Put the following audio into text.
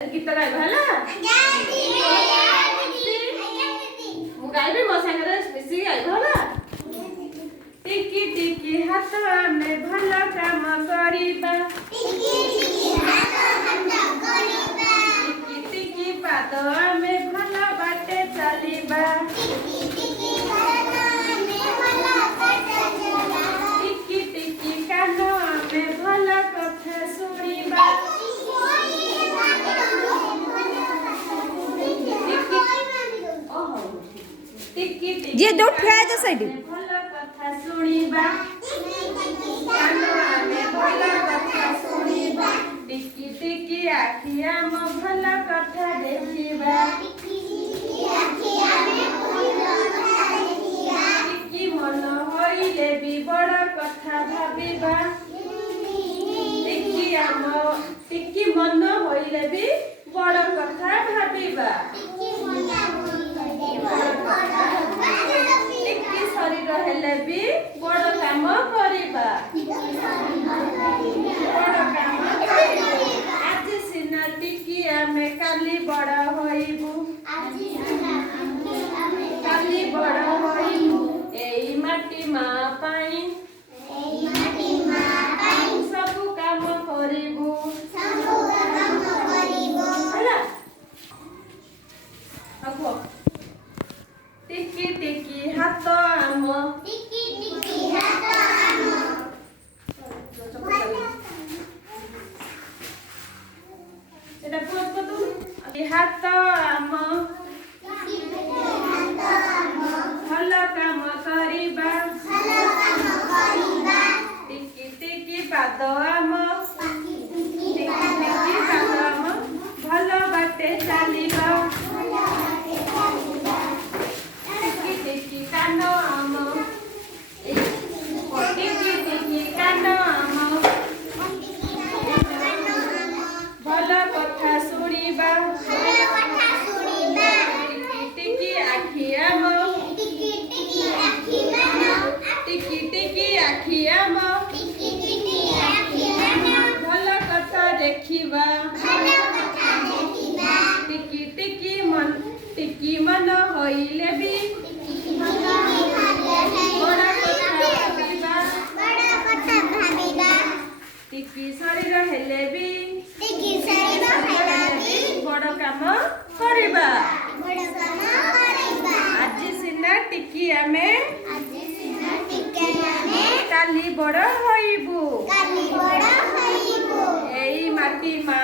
गीत गाइब हला मु गाइबे मो संगे मिसी गाइब हला टिकी टिकी हाथ में भला काम करिबा टिकी टिकी पाद में भला बाटे चलिबा टिकी टिकी कान में भला कथा सुनिबा ये दो ठेया जा साइड भला कथा सुनिबा कान में भला कथा सुनिबा टिकी टिकी आखिया म भला कथा देखिबा टिकी मन होइले भी बड़ कथा भाबिबा टिकी मन होइले भी बड़ कथा भाबिबा टिकी शरीर हेले भी बड़ काम करिबा बड़ काम आज सिना टिकी आमे काली बड़ होइबु काली बड़ होइबु एई माटी मां पाई सब काम करिबु होला अगो टिकी टिकी हाथ आम এটা পোজ কত হাত আম ভাল কাম করিবা টিকি টিকি পাদ আম টিকি টিকি পাদ আম ভাল বাটে চালিবা टिकी टिकी कान आम टिकी टिकी कान आम भल कथा सुनिबा टिकी टिकी आखि आम टिकी टिकी आखि आम भल कथा देखिबा टिकी टिकी मन होइले भी टिकी शरीर हेले भी बड़ काम करिबा आज सिना टिकी आमे काली बड़ होइबु एई माटी मा